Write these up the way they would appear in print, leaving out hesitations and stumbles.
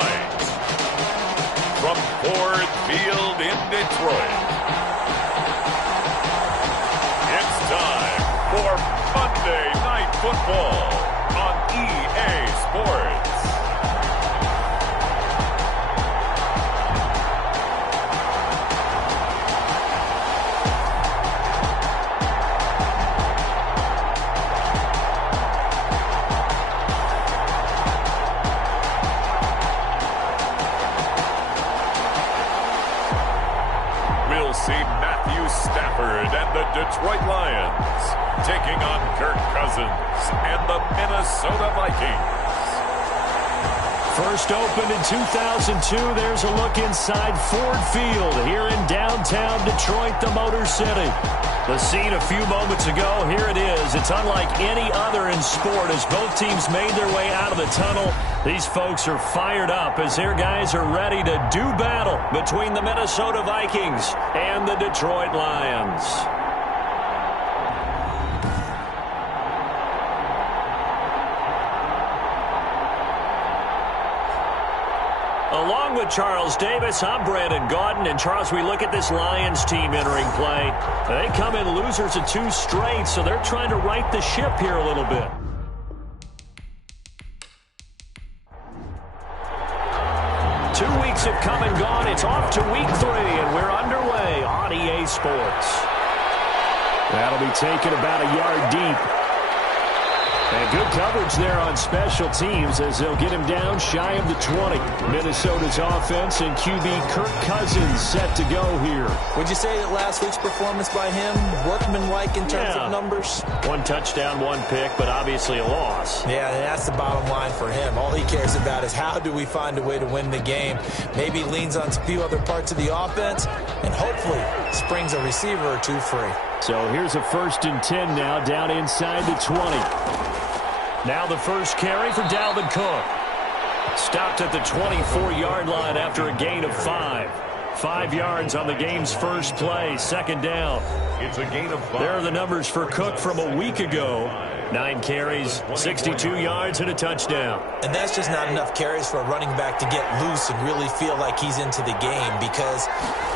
tonight, from Ford Field in Detroit, it's time for Monday Night Football on EA Sports. And the Detroit Lions taking on Kirk Cousins and the Minnesota Vikings. First opened in 2002, there's a look inside Ford Field here in downtown Detroit, the Motor City. The scene a few moments ago, here it is. It's unlike any other in sport as both teams made their way out of the tunnel. These folks are fired up as their guys are ready to do battle between the Minnesota Vikings and the Detroit Lions. Along with Charles Davis, I'm Brandon Gaudin. And Charles, we look at this Lions team entering play. They come in losers of 2 straight, so they're trying to right the ship here a little bit. Two weeks have come and gone. It's off to week 3, and we're underway on EA Sports. That'll be taken about a yard deep. And good coverage there on special teams as they'll get him down shy of the 20. Minnesota's offense and QB Kirk Cousins set to go here. Would you say that last week's performance by him, workmanlike in terms of numbers? 1 touchdown, 1 pick, but obviously a loss. Yeah, and that's the bottom line for him. All he cares about is how do we find a way to win the game. Maybe leans on a few other parts of the offense, and hopefully springs a receiver or 2 free. So here's a 1st and 10 now, down inside the 20. Now the first carry for Dalvin Cook. Stopped at the 24-yard line after a gain of 5. 5 yards on the game's first play, 2nd down. It's a gain of 5. There are the numbers for Cook from a week ago. 9 carries, 62 yards, and a touchdown. And that's just not enough carries for a running back to get loose and really feel like he's into the game because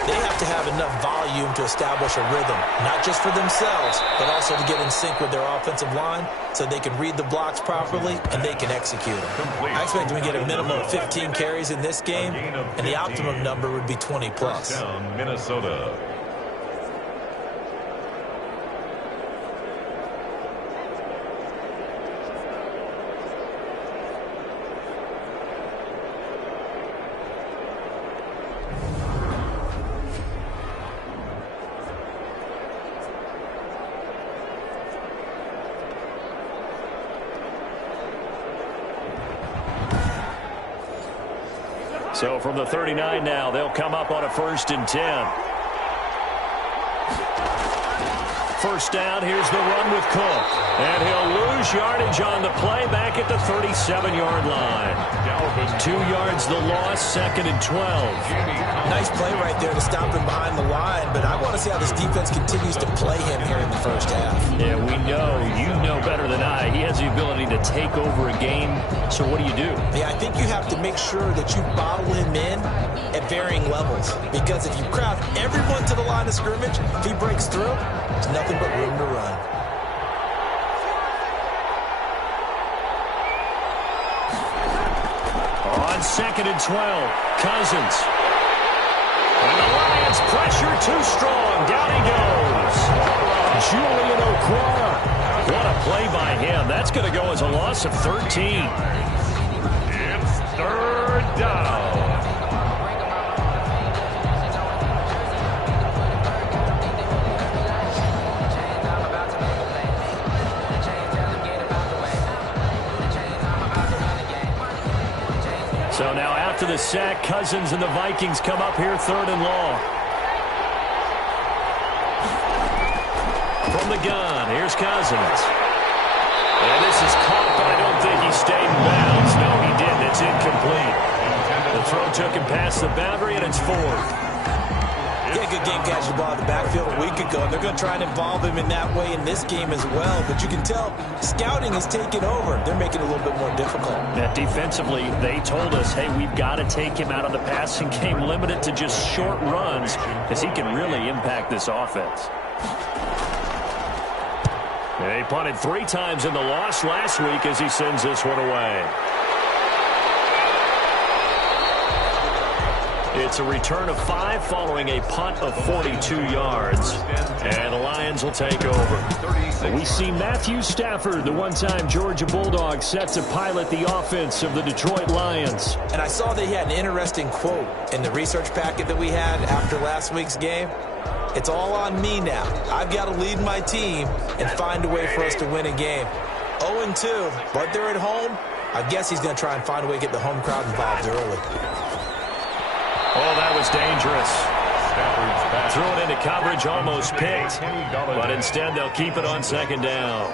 they have to have enough volume to establish a rhythm, not just for themselves, but also to get in sync with their offensive line so they can read the blocks properly and they can execute them. I expect them to get a minimum of 15 carries in this game, and the optimum number would be 20 plus. Minnesota. So from the 39 now, they'll come up on a 1st and 10. First down, here's the run with Cook. And he'll lose yardage on the play back at the 37-yard line. 2 yards the loss, 2nd and 12. Nice play right there to stop him behind the line, but I want to see how this defense continues to play him here in the first half. Yeah, we know. You know better than I. He has the ability to take over a game. So what do you do? Yeah, I think you have to make sure that you bottle him in at varying levels. Because if you crowd everyone to the line of scrimmage, if he breaks through, there's nothing but room to run. On 2nd and 12, Cousins. And the Lions pressure too strong. Down he goes. Julian Okwara. What a play by him. That's going to go as a loss of 13. It's 3rd down. So now after the sack, Cousins and the Vikings come up here 3rd and long. From the gun, here's Cousins. And this is caught, but I don't think he stayed in bounds. No, he didn't. It's incomplete. The throw took him past the boundary, and it's 4th. Yeah, good game catching the ball in the backfield a week ago. They're going to try and involve him in that way in this game as well. But you can tell scouting is taking over. They're making it a little bit more difficult. Yeah, defensively, they told us, hey, we've got to take him out of the passing game, limited to just short runs, because he can really impact this offense. They punted 3 times in the loss last week as he sends this one away. It's a return of 5 following a punt of 42 yards. And the Lions will take over. We see Matthew Stafford, the one-time Georgia Bulldog, set to pilot the offense of the Detroit Lions. And I saw that he had an interesting quote in the research packet that we had after last week's game. It's all on me now. I've got to lead my team and find a way for us to win a game. 0-2, but they're at home. I guess he's going to try and find a way to get the home crowd involved early. Oh, that was dangerous. Threw it into coverage, almost picked. But instead, they'll keep it on second down.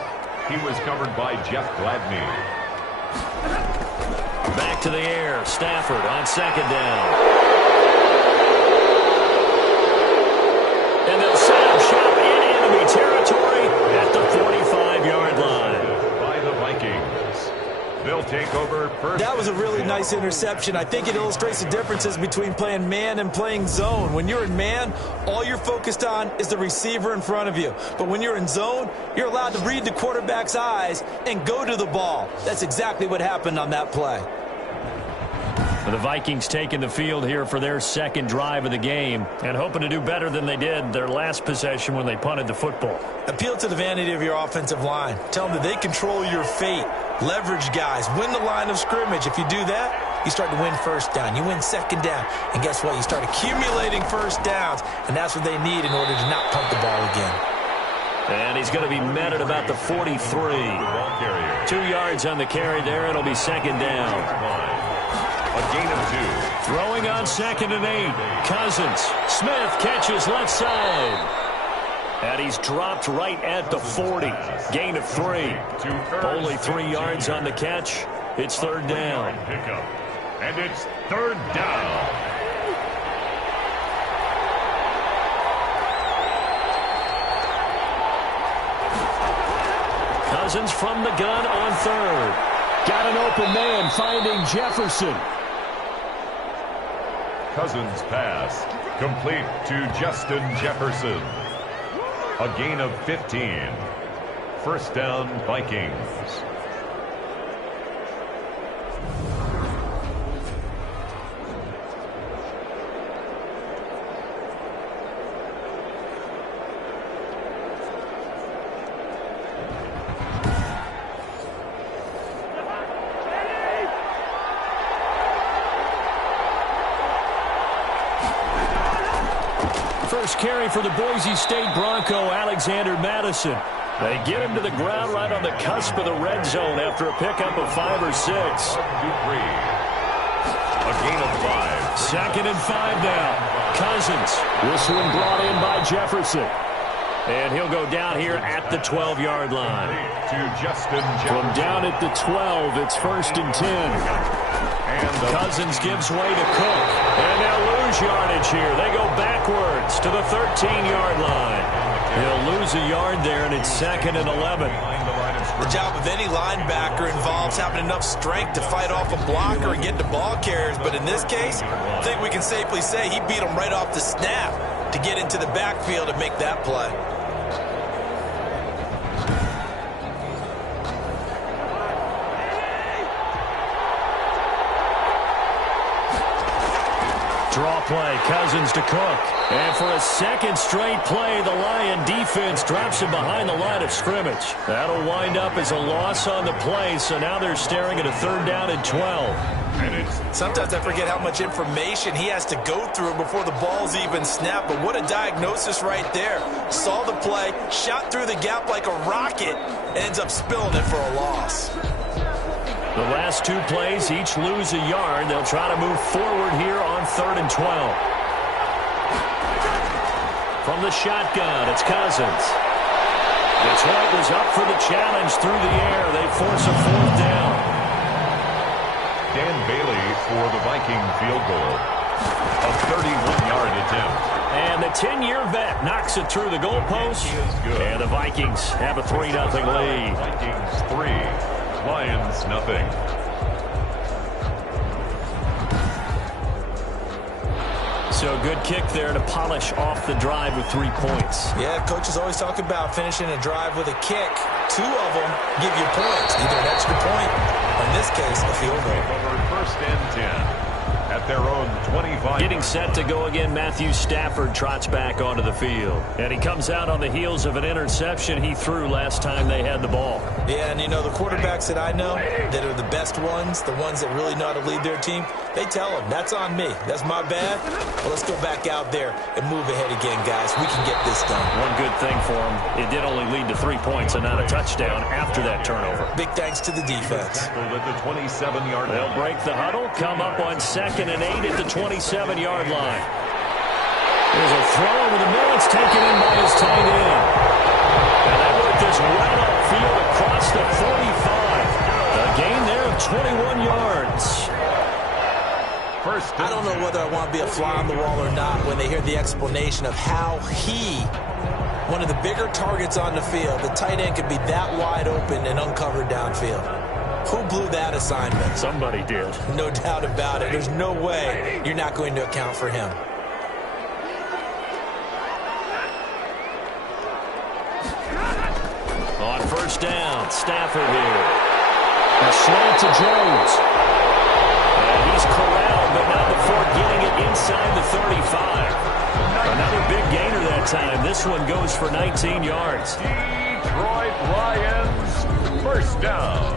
He was covered by Jeff Gladney. Back to the air. Stafford on second down. And they'll set up shop in enemy territory at the 45-yard line. By the Vikings. They'll take over first. That was a really nice interception. I think it illustrates the differences between playing man and playing zone. When you're in man, all you're focused on is the receiver in front of you. But when you're in zone, you're allowed to read the quarterback's eyes and go to the ball. That's exactly what happened on that play. The Vikings taking the field here for their second drive of the game and hoping to do better than they did their last possession when they punted the football. Appeal to the vanity of your offensive line. Tell them that they control your fate. Leverage guys. Win the line of scrimmage. If you do that, you start to win first down. You win second down. And guess what? You start accumulating first downs. And that's what they need in order to not punt the ball again. And he's going to be met at about the 43. 2 yards on the carry there. It'll be second down. A gain of 2. Throwing on second and 8. Cousins. Smith catches left side. And he's dropped right at the 40. Gain of 3. Only 3 yards on the catch. It's third down. And it's third down. Cousins from the gun on third. Got an open man finding Jefferson. Cousins pass complete to Justin Jefferson. A gain of 15. First down, Vikings. First carry for the Boise State Bronco, Alexander Madison. They get him to the ground right on the cusp of the red zone after a pickup of 5 or 6. A gain of 5. Second and 5 now. Cousins. This one brought in by Jefferson. And he'll go down here at the 12-yard line. To Justin Jefferson. From down at the 12, it's first and 10. And Cousins gives way to Cook. And they'll lose yardage here. They go backwards to the 13-yard line. He'll lose a yard there, and it's second and 11. The job of any linebacker involves having enough strength to fight off a blocker and get to ball carriers. But in this case, I think we can safely say he beat him right off the snap to get into the backfield and make that play. Draw play, Cousins to Cook. And for a second straight play, the Lion defense drops him behind the line of scrimmage. That'll wind up as a loss on the play, so now they're staring at a third down and 12. Sometimes I forget how much information he has to go through before the ball's even snapped, but what a diagnosis right there. Saw the play, shot through the gap like a rocket, and ends up spilling it for a loss. The last 2 plays each lose a yard. They'll try to move forward here on third and 12. From the shotgun, it's Cousins. Detroit was up for the challenge through the air. They force a fourth down. Dan Bailey for the Viking field goal. A 31-yard attempt. And the 10-year vet knocks it through the goalpost. And the Vikings have a 3-0 lead. Vikings 3, Lions nothing. So good kick there to polish off the drive with 3 points. Yeah, coaches always talk about finishing a drive with a kick. 2 of them give you points, either an extra point, or in this case, a field goal. First and 10 at their own 25. Getting set to go again, Matthew Stafford trots back onto the field. And he comes out on the heels of an interception he threw last time they had the ball. Yeah, and you know, the quarterbacks that I know that are the best ones, the ones that really know how to lead their team, they tell them, that's on me. That's my bad. Well, let's go back out there and move ahead again, guys. We can get this done. One good thing for him, it did only lead to 3 points and not a touchdown after that turnover. Big thanks to the defense. At the 27-yard line. They'll break the huddle, come up on 2nd and 8 at the 27-yard line. There's a throw over the middle. It's taken in by his tight end. And they work this right upfield across the 45. A gain there of 21 yards. I don't know whether I want to be a fly on the wall or not when they hear the explanation of how one of the bigger targets on the field, the tight end could be that wide open and uncovered downfield. Who blew that assignment? Somebody did. No doubt about it. There's no way you're not going to account for him. On first down, Stafford here. A slant to Jones. And he's corralled, but not before getting it inside the 35. Another big gainer that time. This one goes for 19 yards. Detroit Lions, first down.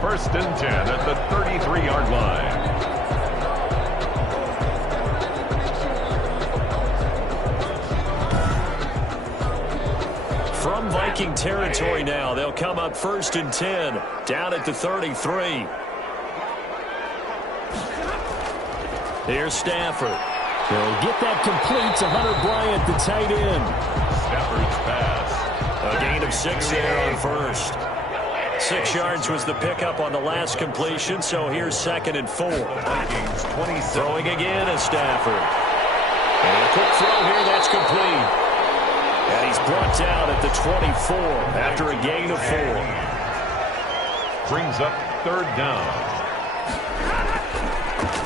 First and 10 at the 33-yard line. From Viking territory now, they'll come up 1st and 10, down at the 33. Here's Stafford. He'll get that complete to Hunter Bryant, the tight end. Stafford's pass. A gain of 6 there on first. 6 yards was the pickup on the last completion, so here's 2nd and 4. Vikings 27. Throwing again is Stafford. And a quick throw here, that's complete. And he's brought down at the 24 after a gain of 4. Brings up 3rd down.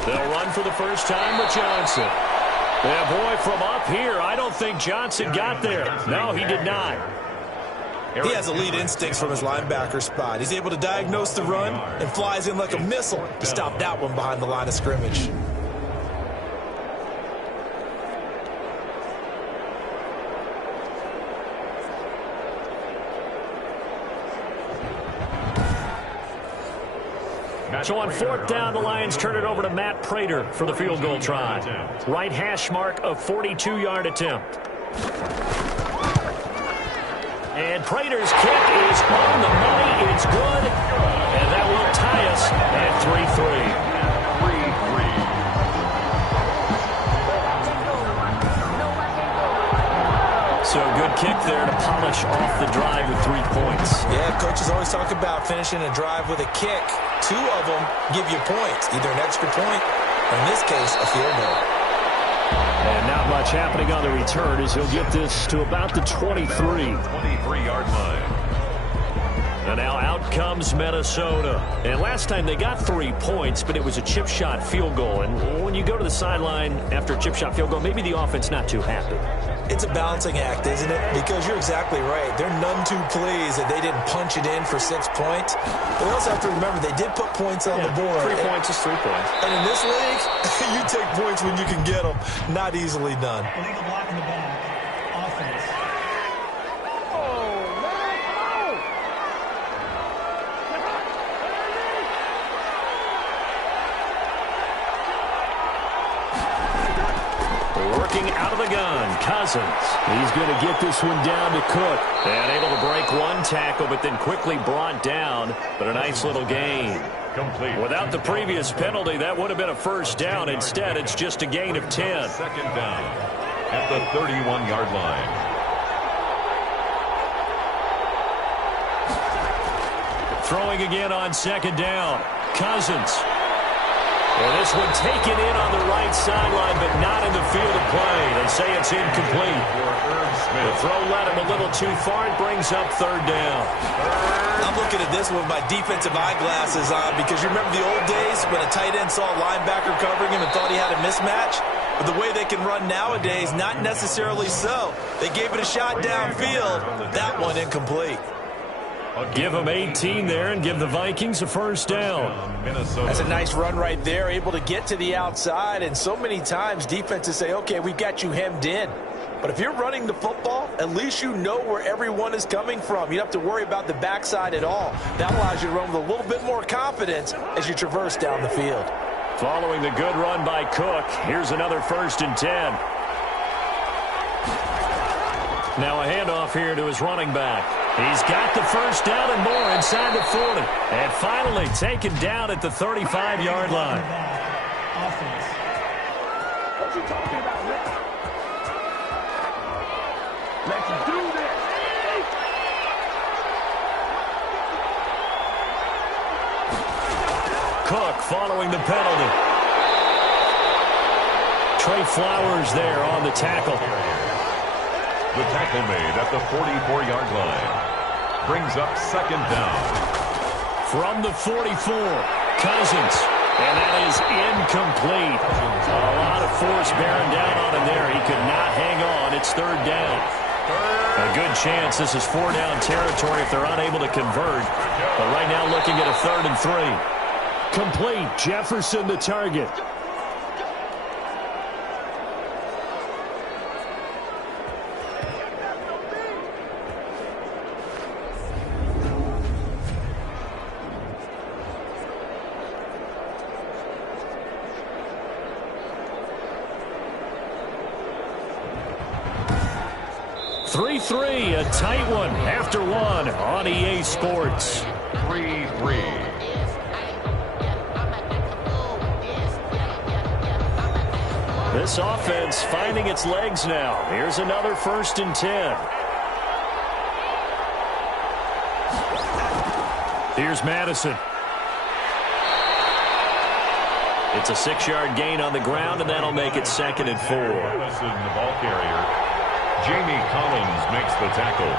They'll run for the first time with Johnson. Yeah, boy, from up here, I don't think Johnson got there. No, he did not. He has elite instincts from his linebacker spot. He's able to diagnose the run and flies in like a missile to stop that one behind the line of scrimmage. So on 4th down, the Lions turn it over to Matt Prater for the field goal try. Right hash mark of 42-yard attempt. And Prater's kick is on the money. It's good. And that will tie us at 3-3. So good kick there to polish off the drive with 3 points. Yeah, coaches always talk about finishing a drive with a kick. 2 of them give you points, either an extra point, or in this case, a field goal. And not much happening on the return as he'll get this to about the 23. 23-yard line. And now out comes Minnesota. And last time they got 3 points, but it was a chip shot field goal. And when you go to the sideline after a chip shot field goal, maybe the offense not too happy. It's a balancing act, isn't it? Because you're exactly right. They're none too pleased that they didn't punch it in for 6 points. But we also have to remember they did put points on the board. 3 points is 3 points. And in this league, you take points when you can get them. Not easily done. Illegal block in the back. Offense. Working out of the gun, Cousins. He's going to get this one down to Cook. And able to break one tackle, but then quickly brought down. But a nice little gain. Complete. Without the previous penalty, that would have been a first down. Instead, it's just a gain of 10. 2nd down at the 31-yard line. Throwing again on 2nd down. Cousins. And this one taken in on the right sideline, but not in the field of play. They say it's incomplete. The throw led him a little too far. It brings up third down. I'm looking at this with my defensive eyeglasses on because you remember the old days when a tight end saw a linebacker covering him and thought he had a mismatch? But the way they can run nowadays, not necessarily so. They gave it a shot downfield. That one incomplete. Give them 18 there and give the Vikings a first down. That's a nice run right there, able to get to the outside. And so many times defenses say, okay, we've got you hemmed in. But if you're running the football, at least you know where everyone is coming from. You don't have to worry about the backside at all. That allows you to run with a little bit more confidence as you traverse down the field. Following the good run by Cook, here's another 1st and 10. Now a handoff here to his running back. He's got the first down and more inside the 40. And finally taken down at the 35-yard line. Offense. What you talking about, Rick? Let's do this. Cook following the penalty. Trey Flowers there on the tackle. The tackle made at the 44-yard line. Brings up 2nd down. From the 44, Cousins. And that is incomplete. A lot of force bearing down on him there. He could not hang on. It's 3rd down. A good chance this is 4-down territory if they're unable to convert. But right now looking at a 3rd and 3. Complete. Jefferson the target. A tight one after one on EA Sports. 3-3. This offense finding its legs now. Here's another 1st and 10. Here's Madison. It's a 6-yard gain on the ground, and that'll make it 2nd and 4. Madison, the ball carrier. Jamie Collins makes the tackle.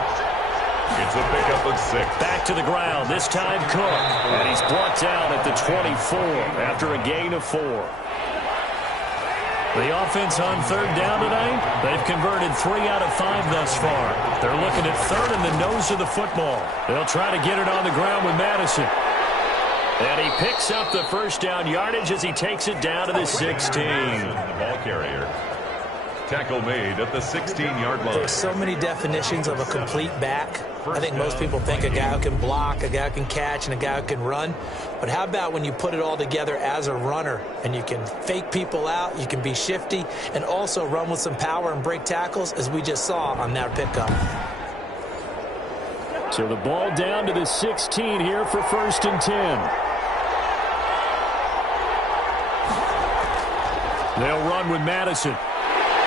It's a pickup of 6. Back to the ground, this time Cook. And he's brought down at the 24 after a gain of 4. The offense on 3rd down tonight, they've converted 3 out of 5 thus far. They're looking at 3rd in the nose of the football. They'll try to get it on the ground with Madison. And he picks up the first down yardage as he takes it down to the 16. The ball carrier. Tackle made at the 16-yard line. There's so many definitions of a complete back. I think most people think a guy who can block, a guy who can catch, and a guy who can run. But how about when you put it all together as a runner and you can fake people out, you can be shifty, and also run with some power and break tackles, as we just saw on that pickup. So the ball down to the 16 here for 1st and 10. They'll run with Madison.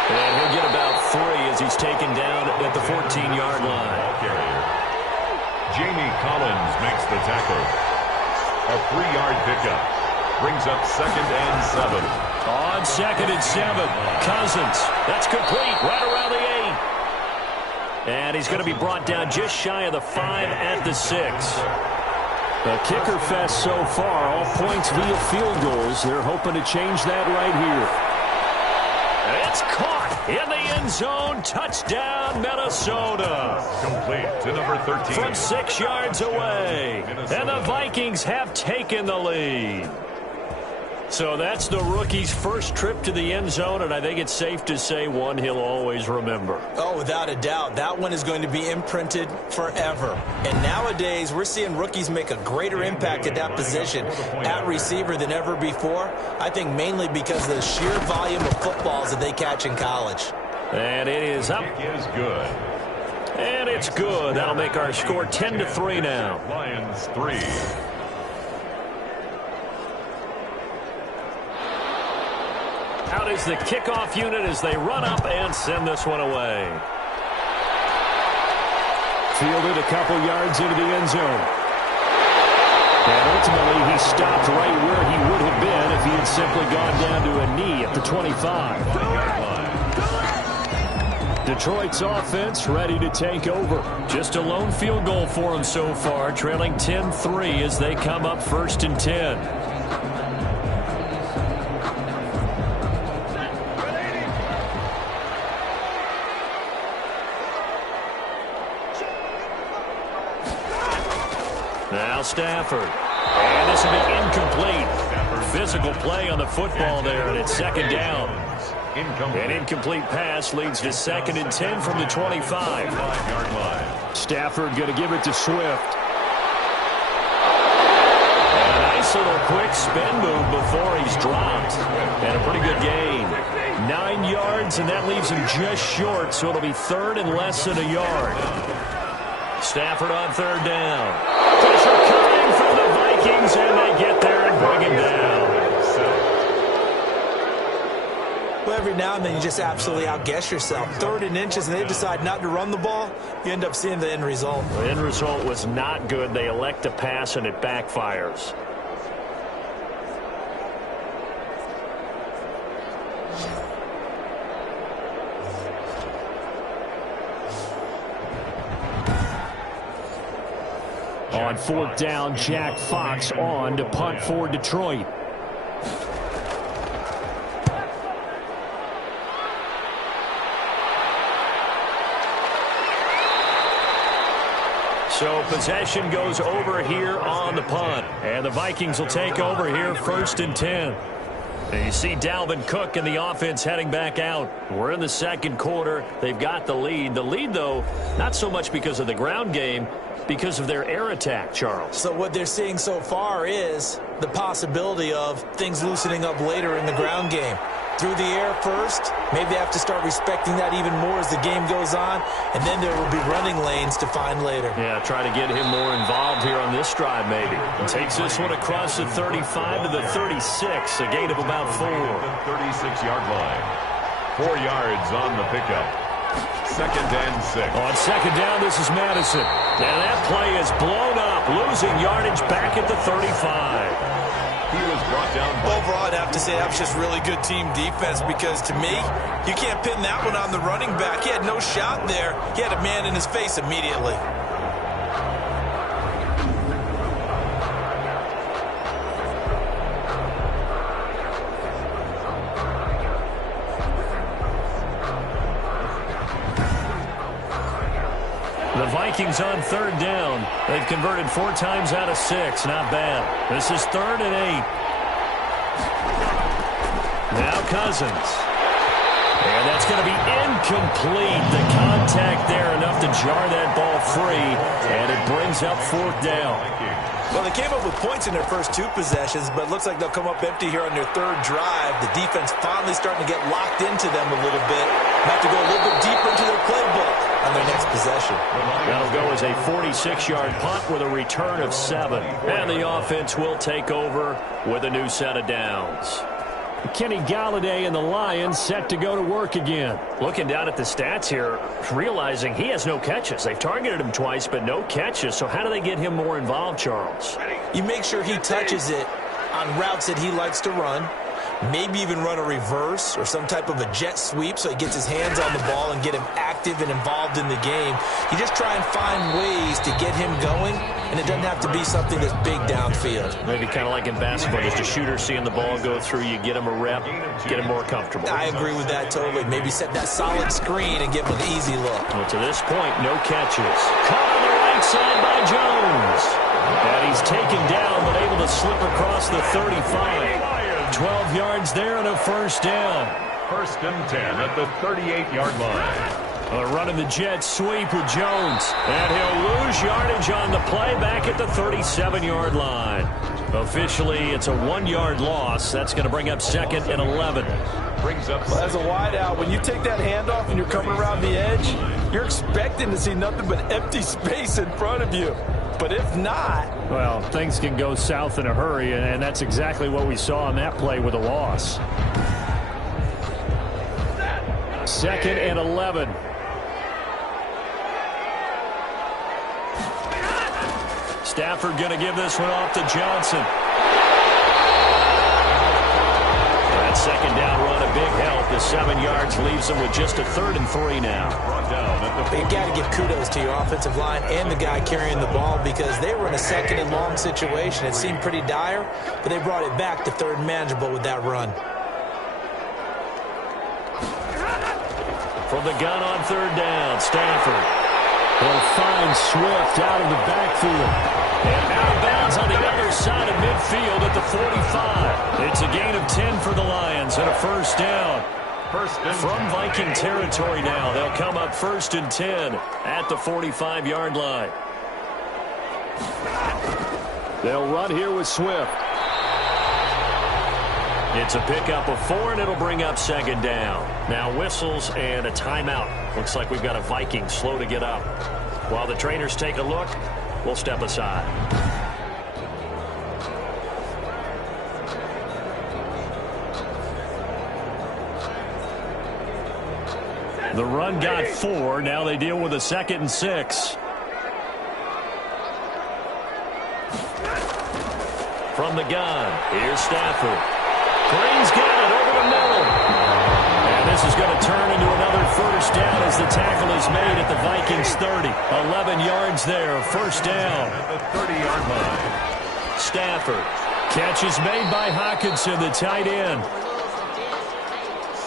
And he'll get about 3 as he's taken down at the 14-yard line. Jamie Collins makes the tackle. A 3-yard pickup. Brings up 2nd and 7. On 2nd and 7, Cousins. That's complete right around the 8. And he's going to be brought down just shy of the 5 at the 6. The kicker fest so far, all points via field goals. They're hoping to change that right here. It's caught in the end zone. Touchdown, Minnesota. Complete to number 13. From 6 yards away. And the Vikings have taken the lead. So that's the rookie's first trip to the end zone, and I think it's safe to say one he'll always remember. Oh, without a doubt. That one is going to be imprinted forever. And nowadays, we're seeing rookies make a greater impact at that position at receiver than ever before. I think mainly because of the sheer volume of footballs that they catch in college. And it is up. Kick is good. And it's good. That'll make our score 10-3 now. Lions 3. Out is the kickoff unit as they run up and send this one away. Fielded a couple yards into the end zone. And ultimately, he stopped right where he would have been if he had simply gone down to a knee at the 25. Detroit's offense ready to take over. Just a lone field goal for them so far, trailing 10-3 as they come up 1st and 10. Now Stafford. And this will be incomplete. Physical play on the football there, and it's 2nd down. An incomplete pass leads to 2nd and 10 from the 25. Stafford going to give it to Swift. And a nice little quick spin move before he's dropped. And a pretty good gain. 9 yards, and that leaves him just short, so it'll be 3rd and less than a yard. Stafford on 3rd down. Pressure coming from the Vikings, and they get there and bring him down. Well, every now and then you just absolutely outguess yourself. 3rd and inches, and they decide not to run the ball. You end up seeing the end result. The end result was not good. They elect to pass, and it backfires. On 4th down, Jack Fox on to punt for Detroit. So possession goes over here on the punt. And the Vikings will take over here 1st and 10. And you see Dalvin Cook and the offense heading back out. We're in the 2nd quarter. They've got the lead. The lead, though, not so much because of the ground game, because of their air attack, Charles. So what they're seeing so far is the possibility of things loosening up later in the ground game. Through the air first, maybe they have to start respecting that even more as the game goes on, and then there will be running lanes to find later. Yeah, try to get him more involved here on this drive, maybe. Takes this one across the 35 to the 36, a gain of about 4. The 36-yard line. 4 yards on the pickup. 2nd and 6. On 2nd down, this is Madison. And that play is blown up, losing yardage back at the 35. He was brought down by... Overall, I'd have to say that was just really good team defense because, to me, you can't pin that one on the running back. He had no shot there. He had a man in his face immediately. The Vikings on 3rd down. They've converted 4 times out of 6. Not bad. This is 3rd and 8. Now Cousins. And that's going to be incomplete. The contact there enough to jar that ball free. And it brings up 4th down. Well, they came up with points in their first 2 possessions, but it looks like they'll come up empty here on their 3rd drive. The defense finally starting to get locked into them a little bit. Have to go a little bit deeper into their playbook on their next possession. That'll go as a 46-yard punt with a return of 7. And the offense will take over with a new set of downs. Kenny Galladay and the Lions set to go to work again. Looking down at the stats here, realizing he has no catches. They've targeted him twice, but no catches. So how do they get him more involved, Charles? You make sure he touches it on routes that he likes to run. Maybe even run a reverse or some type of a jet sweep so he gets his hands on the ball and get him active and involved in the game. You just try and find ways to get him going, and it doesn't have to be something that's big downfield. Maybe kind of like in basketball, just a shooter seeing the ball go through, you get him a rep, get him more comfortable. I agree with that totally. Maybe set that solid screen and give him an easy look. Well, to this point, no catches. Caught on the right side by Jones. And he's taken down, but able to slip across the 35. 12 yards there and a 1st down. 1st and 10 at the 38-yard line. Running the jet sweep with Jones. And he'll lose yardage on the play back at the 37-yard line. Officially, it's a 1-yard loss. That's going to bring up 2nd and 11. Brings up... Well, as a wideout, when you take that handoff and you're coming around the edge, you're expecting to see nothing but empty space in front of you. But if not... Well, things can go south in a hurry, and that's exactly what we saw on that play with a loss. 2nd and 11. Stafford going to give this one off to Johnson. That second down run, a big help. The 7 yards leaves them with just a 3rd and 3 now. You got to give kudos to your offensive line and the guy carrying the ball because they were in a 2nd and long situation. It seemed pretty dire, but they brought it back to 3rd and manageable with that run. From the gun on 3rd down, Stafford. He'll find Swift out of the backfield. And out of bounds on the other side of midfield at the 45. It's a gain of 10 for the Lions and a 1st down. From Viking territory now, they'll come up 1st and 10 at the 45-yard line. They'll run here with Swift. It's a pickup of 4, and it'll bring up 2nd down. Now whistles and a timeout. Looks like we've got a Viking slow to get up. While the trainers take a look, we'll step aside. The run got 4. Now they deal with a 2nd and 6. From the gun, here's Stafford. Green's got it over the middle. And this is going to turn into another 1st down as the tackle is made at the Vikings 30. 11 yards there, 1st down. At the 30-yard line. Stafford. Catch is made by Hockenson, the tight end.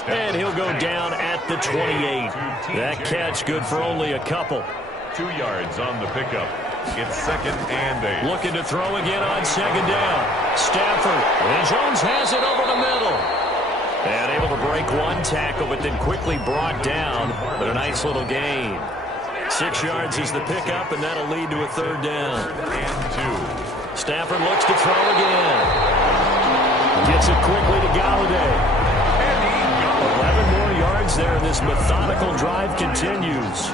And he'll go down at the 28. That catch good for only a couple. 2 yards on the pickup. It's 2nd and 8. Looking to throw again on 2nd down. Stafford. And Jones has it over the middle. And able to break one tackle, but then quickly brought down. But a nice little gain. 6 yards is the pickup, and that'll lead to a 3rd down. 3rd and 2. Stafford looks to throw again. Gets it quickly to Galladay. 11 more yards there, and this methodical drive continues.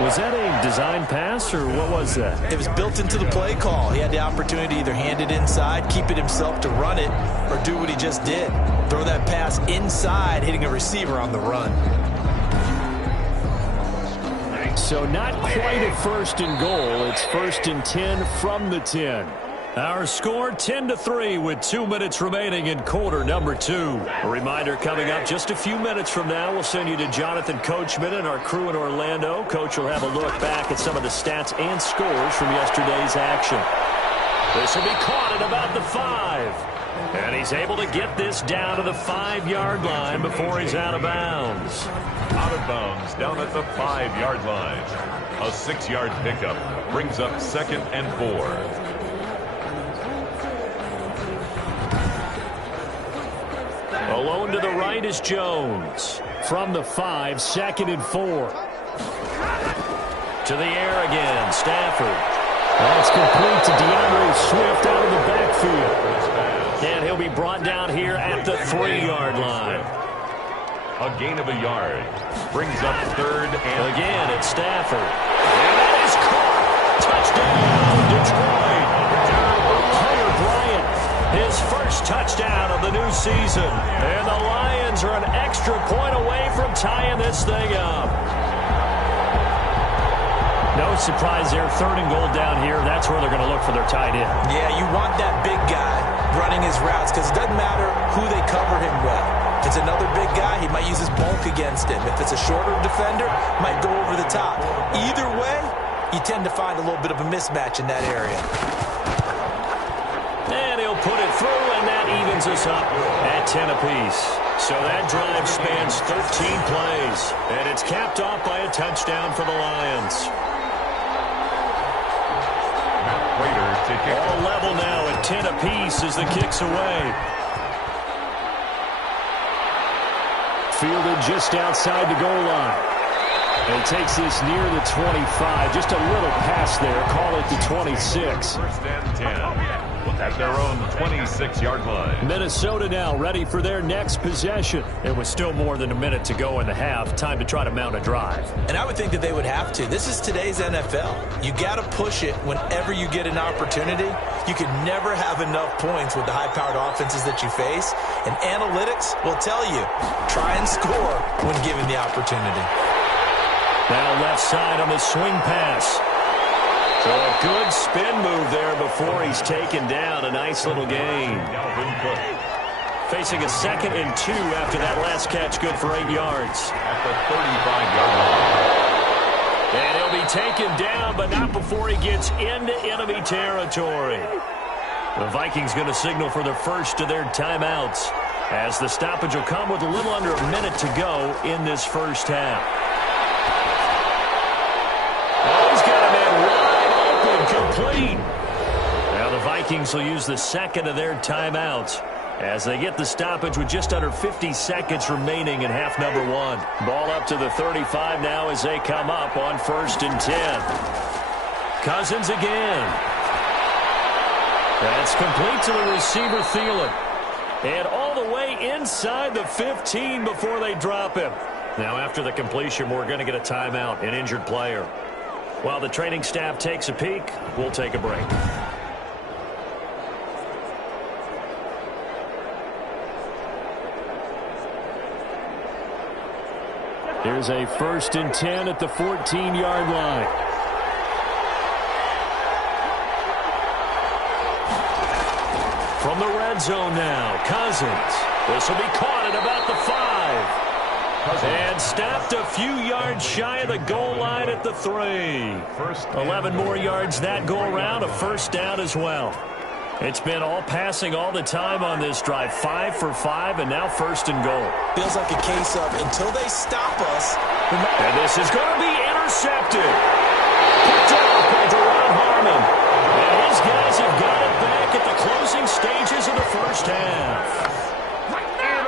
Was that a design pass, or what was that? It was built into the play call. He had the opportunity to either hand it inside, keep it himself to run it, or do what he just did. Throw that pass inside, hitting a receiver on the run. So not quite a 1st and goal. It's 1st and 10 from the 10. Our score 10-3 with 2 minutes remaining in quarter number 2. A reminder coming up just a few minutes from now. We'll send you to Jonathan Coachman and our crew in Orlando. Coach will have a look back at some of the stats and scores from yesterday's action. This will be caught at about the 5. And he's able to get this down to the 5-yard line before he's out of bounds. Out of bounds down at the 5-yard line. A 6-yard pickup brings up 2nd and 4. Alone to the right is Jones. From the 5, 2nd and 4. To the air again, Stafford. That's complete to DeAndre Swift out of the backfield. And he'll be brought down here at the 3-yard line. A gain of a yard brings up 3rd and again, it's Stafford. And that is caught. Touchdown, Detroit. Hunter Bryant, his first touchdown of the new season. And the Lions are an extra point away from tying this thing up. No surprise there, 3rd and goal down here. That's where they're going to look for their tight end. Yeah, you want that big guy running his routes because it doesn't matter who they cover him with. If it's another big guy, he might use his bulk against him. If it's a shorter defender, might go over the top. Either way, you tend to find a little bit of a mismatch in that area. And he'll put it through, and that evens us up at 10 apiece. So that drive spans 13 plays, and it's capped off by a touchdown for the Lions. All level now at 10 apiece as the kick's away. Fielded just outside the goal line. And takes this near the 25. Just a little pass there. Call it the 26. 1st and 10. At their own 26-yard line. Minnesota now ready for their next possession. It was still more than a minute to go in the half. Time to try to mount a drive. And I would think that they would have to. This is today's NFL. You got to push it whenever you get an opportunity. You can never have enough points with the high-powered offenses that you face. And analytics will tell you, try and score when given the opportunity. Now left side on the swing pass. So a good spin move there before he's taken down. A nice little gain. Facing a 2nd and 2 after that last catch, good for 8 yards. At the 35-yard line. And he'll be taken down, but not before he gets into enemy territory. The Vikings going to signal for their first of their timeouts, as the stoppage will come with a little under a minute to go in this first half. Oh, he's got a man wide open, complete. Now the Vikings will use the 2nd of their timeouts as they get the stoppage with just under 50 seconds remaining in half number 1. Ball up to the 35 now as they come up on 1st and 10. Cousins again. That's complete to the receiver, Thielen. And all the way inside the 15 before they drop him. Now after the completion, we're going to get a timeout, an injured player. While the training staff takes a peek, we'll take a break. Here's a 1st and 10 at the 14-yard line. From the red zone now, Cousins. This will be caught at about the 5. And stopped a few yards shy of the goal line at the 3. 11 more yards that go around, a 1st down as well. It's been all passing all the time on this drive. 5 for 5, and now 1st and goal. Feels like a case of until they stop us. And this is going to be intercepted. Picked off by Deron Harmon. And his guys have got it back at the closing stages of the first half.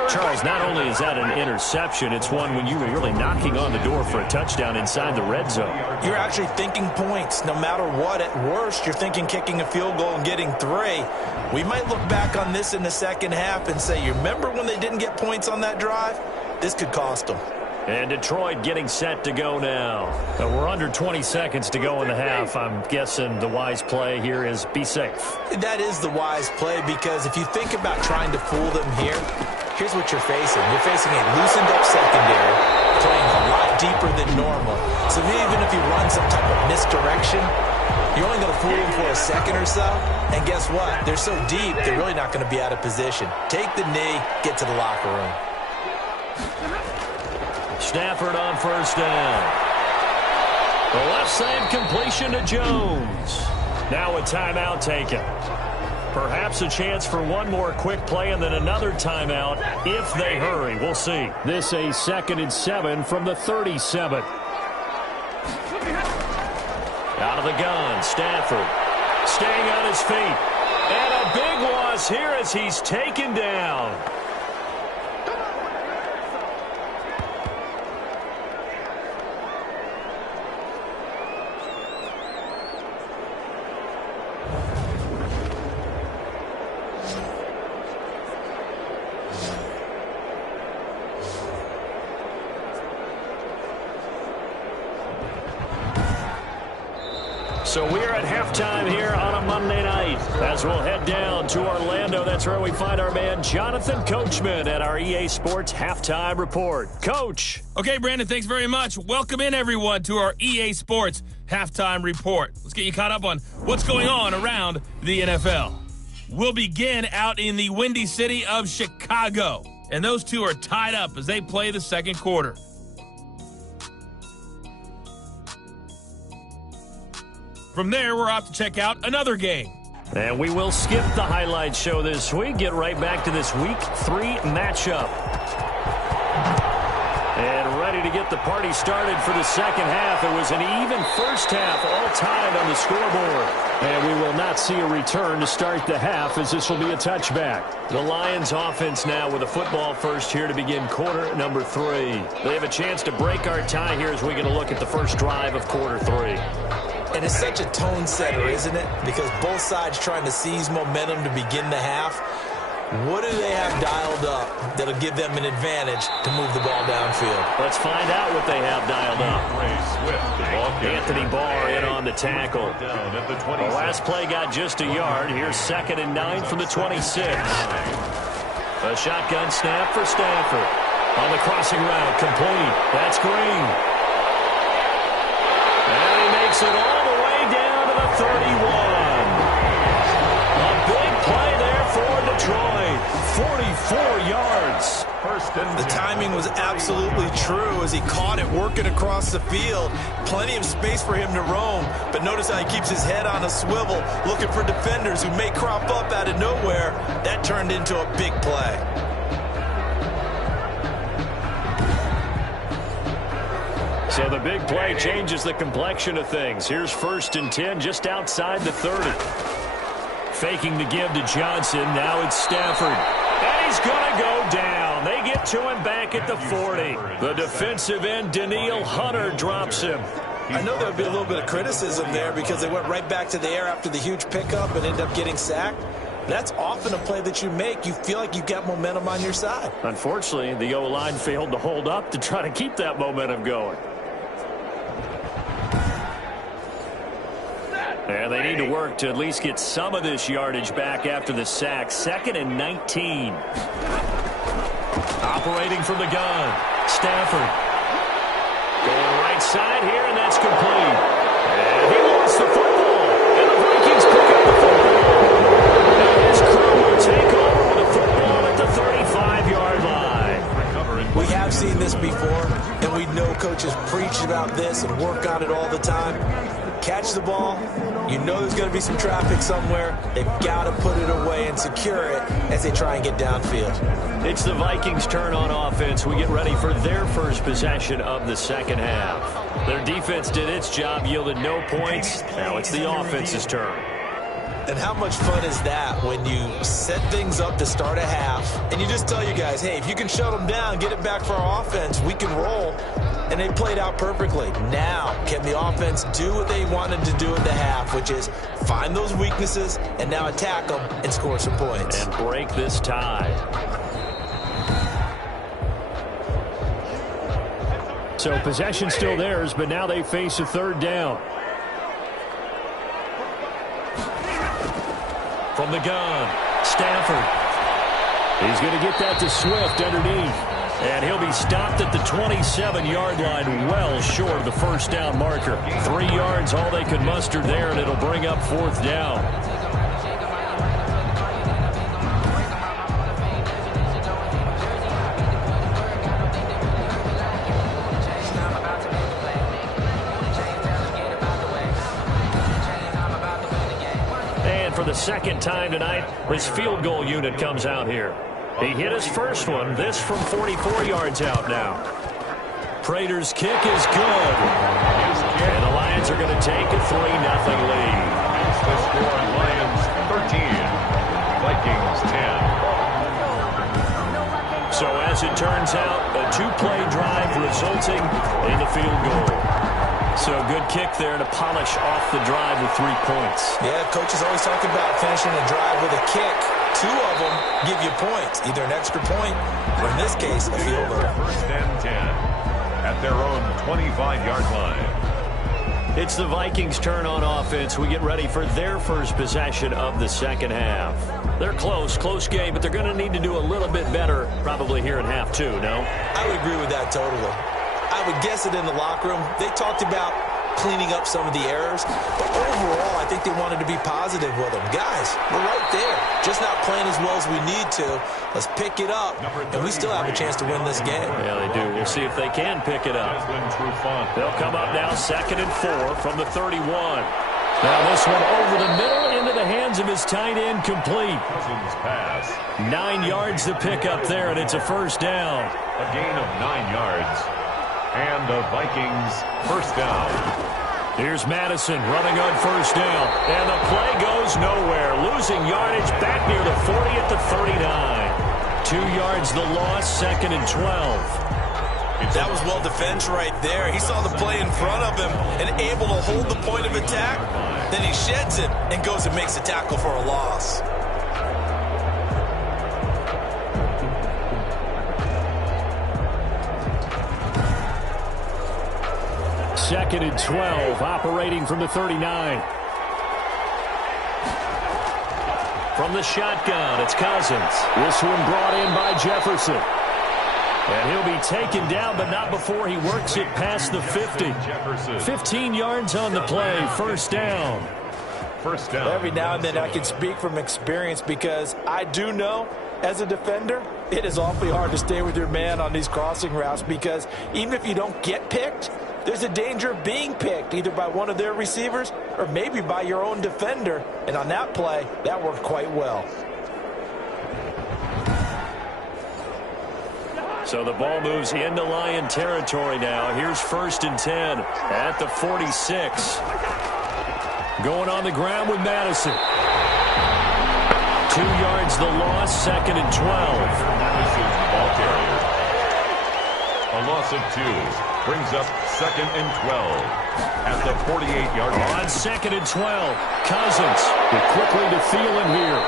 Charles, not only is that an interception, it's one when you were really knocking on the door for a touchdown inside the red zone. You're actually thinking points. No matter what, at worst, you're thinking kicking a field goal and getting 3. We might look back on this in the second half and say, you remember when they didn't get points on that drive? This could cost them. And Detroit getting set to go now. We're under 20 seconds to go in the half. I'm guessing the wise play here is be safe. That is the wise play, because if you think about trying to fool them here, here's what you're facing. You're facing a loosened-up secondary, playing a lot deeper than normal. So even if you run some type of misdirection, you're only going to fool them for a second or so. And guess what? They're so deep, they're really not going to be out of position. Take the knee, get to the locker room. Stafford on 1st down. The left side completion to Jones. Now a timeout taken. Perhaps a chance for one more quick play and then another timeout if they hurry. We'll see. This a 2nd and 7 from the 37. Out of the gun, Stafford staying on his feet. And a big loss here as he's taken down. So we're at halftime here on a Monday night as we'll head down to Orlando. That's where we find our man Jonathan Coachman at our EA Sports Halftime Report. Coach. Okay, Brandon, thanks very much. Welcome in, everyone, to our EA Sports Halftime Report. Let's get you caught up on what's going on around the NFL. We'll begin out in the windy city of Chicago, and those two are tied up as they play the second quarter. From there, we're off to check out another game. And we will skip the highlight show this week. Get right back to this Week 3 matchup. And ready to get the party started for the second half. It was an even first half, all tied on the scoreboard. And we will not see a return to start the half, as this will be a touchback. The Lions offense now with a football first here to begin quarter number 3. They have a chance to break our tie here as we get a look at the first drive of quarter 3. And it's such a tone setter, isn't it? Because both sides trying to seize momentum to begin the half. What do they have dialed up that'll give them an advantage to move the ball downfield? Let's find out what they have dialed up. Anthony Barr in on the tackle. The last play got just a yard. Here's 2nd and 9 from the 26. A shotgun snap for Stafford. On the crossing route, complete. That's Green. And he makes it all the way down to the 31. A big play there for Detroit. 44 yards. The timing was absolutely true as he caught it working across the field. Plenty of space for him to roam, but notice how he keeps his head on a swivel, looking for defenders who may crop up out of nowhere. That turned into a big play. So the big play changes the complexion of things. Here's 1st and 10 just outside the 30. Faking the give to Johnson. Now it's Stafford. And he's going to go down. They get to him back at the 40. The defensive end, Danielle Hunter, drops him. I know there would be a little bit of criticism there because they went right back to the air after the huge pickup and ended up getting sacked. That's often a play that you make. You feel like you've got momentum on your side. Unfortunately, the O-line failed to hold up to try to keep that momentum going. And they need to work to at least get some of this yardage back after the sack. 2nd and 19. Operating from the gun. Stafford. Going right side here, and that's complete. And he lost the football. And the Vikings pick up the football. Now his crew will take over with the football at the 35-yard line. We have seen this before, and we know coaches preach about this and work on it all the time. Catch the ball. You know there's going to be some traffic somewhere. They've got to put it away and secure it as they try and get downfield. It's the Vikings' turn on offense. We get ready for their first possession of the second half. Their defense did its job, yielded no points. Now it's the offense's turn. And how much fun is that when you set things up to start a half and you just tell you guys, hey, if you can shut them down, get it back for our offense, we can roll. And they played out perfectly. Now, can the offense do what they wanted to do at the half, which is find those weaknesses and now attack them and score some points. And break this tie. So possession still theirs, but now they face a 3rd down. From the gun, Stafford. He's going to get that to Swift underneath. And he'll be stopped at the 27-yard line, well short of the 1st down marker. 3 yards, all they could muster there, and it'll bring up 4th down. And for the 2nd time tonight, this field goal unit comes out here. He hit his first one, this from 44 yards out now. Prater's kick is good. And the Lions are going to take a 3-0 lead. It's the score, Lions 13, Vikings 10. So as it turns out, a 2-play drive resulting in the field goal. So good kick there to polish off the drive with 3 points. Yeah, coaches always talk about finishing a drive with a kick. 2 of them give you points, either an extra point or, in this case, a field goal. 1st and 10 at their own 25-yard line. It's the Vikings' turn on offense. We get ready for their first possession of the second half. They're close game, but they're going to need to do a little bit better probably here in half 2, no? I would agree with that totally. I would guess it in the locker room. They talked about cleaning up some of the errors, but overall, I think they wanted to be positive with them. Guys, we're right there. Just not playing as well as we need to. Let's pick it up, and we still have a chance to win this game. Yeah, they do. We'll see if they can pick it up. They'll come up now 2nd and 4 from the 31. Now this one over the middle into the hands of his tight end, complete. 9 yards to pick up there, and it's a 1st down. A gain of 9 yards. And the Vikings 1st down. Here's Madison running on 1st down. And the play goes nowhere. Losing yardage back near the 40 at the 39. 2 yards the loss, 2nd and 12. That was well defense right there. He saw the play in front of him and able to hold the point of attack. Then he sheds it and goes and makes a tackle for a loss. 2nd and 12, operating from the 39. From the shotgun, it's Cousins. This one brought in by Jefferson. And he'll be taken down, but not before he works it past the 50. 15 yards on the play, 1st down. first down. Every now and then I can speak from experience because I do know as a defender, it is awfully hard to stay with your man on these crossing routes because even if you don't get picked, there's a danger of being picked either by one of their receivers or maybe by your own defender. And on that play, that worked quite well. So the ball moves into Lion territory now. Here's 1st and 10 at the 46. Going on the ground with Madison. 2 yards the loss, 2nd and 12. Madison's the ball carrier. A loss of 2 brings up 2nd and 12 at the 48-yard line. On 2nd and 12, Cousins quickly to Thielen here.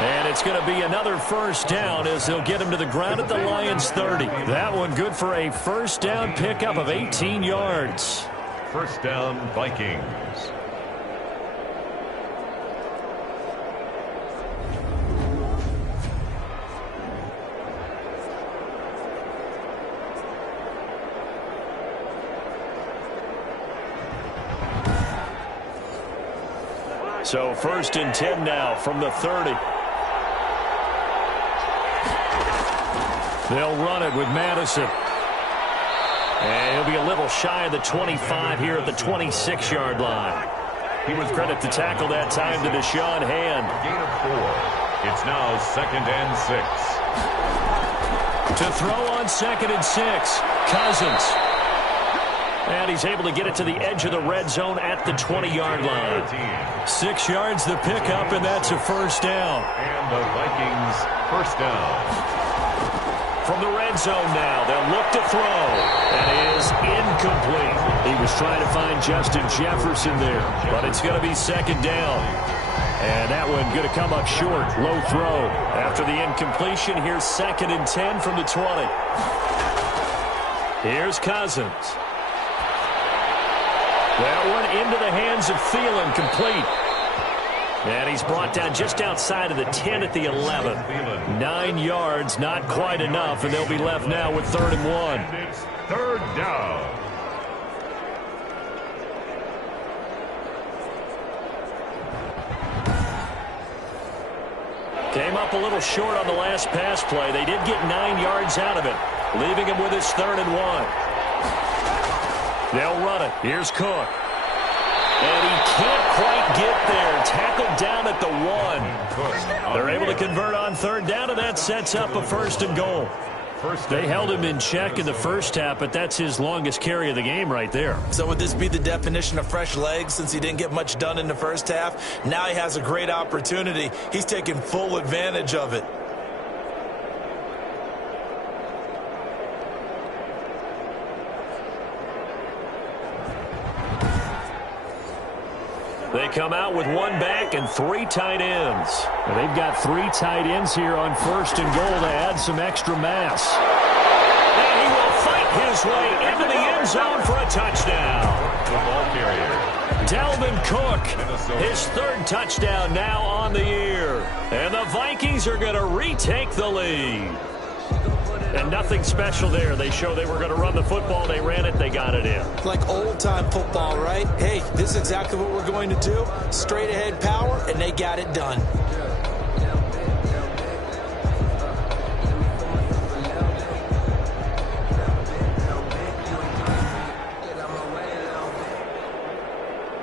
And it's going to be another first down as they'll get him to the ground at the Lions 30. That one good for a first down pickup of 18 yards. First down, Vikings. So 1st and 10 now from the 30. They'll run it with Madison. And he'll be a little shy of the 25 here at the 26-yard line. He was credit to tackle that time to Deshaun Hand. Gain of 4. It's now 2nd and 6. To throw on 2nd and 6, Cousins. And he's able to get it to the edge of the red zone at the 20-yard line. 6 yards the pickup, and that's a first down. And the Vikings first down. From the red zone now, they'll look to throw. And it is incomplete. He was trying to find Justin Jefferson there, but it's going to be 2nd down. And that one going to come up short, low throw. After the incompletion, here's 2nd and 10 from the 20. Here's Cousins. That one into the hands of Thielen, complete. And he's brought down just outside of the 10 at the 11. 9 yards, not quite enough, and they'll be left now with 3rd and 1. And it's 3rd down. Came up a little short on the last pass play. They did get 9 yards out of it, leaving him with his 3rd and 1. They'll run it. Here's Cook. And he can't quite get there. Tackled down at the 1. They're able to convert on 3rd down, and that sets up a 1st and goal. They held him in check in the first half, but that's his longest carry of the game right there. So would this be the definition of fresh legs since he didn't get much done in the first half? Now he has a great opportunity. He's taking full advantage of it. They come out with 1 back and 3 tight ends. And they've got 3 tight ends here on 1st and goal to add some extra mass. And he will fight his way into the end zone for a touchdown. The ball carrier. Dalvin Cook, his 3rd touchdown now on the year. And the Vikings are going to retake the lead. And nothing special there. They show they were going to run the football. They ran it. They got it in. Like old-time football, right? Hey, this is exactly what we're going to do. Straight-ahead power, and they got it done.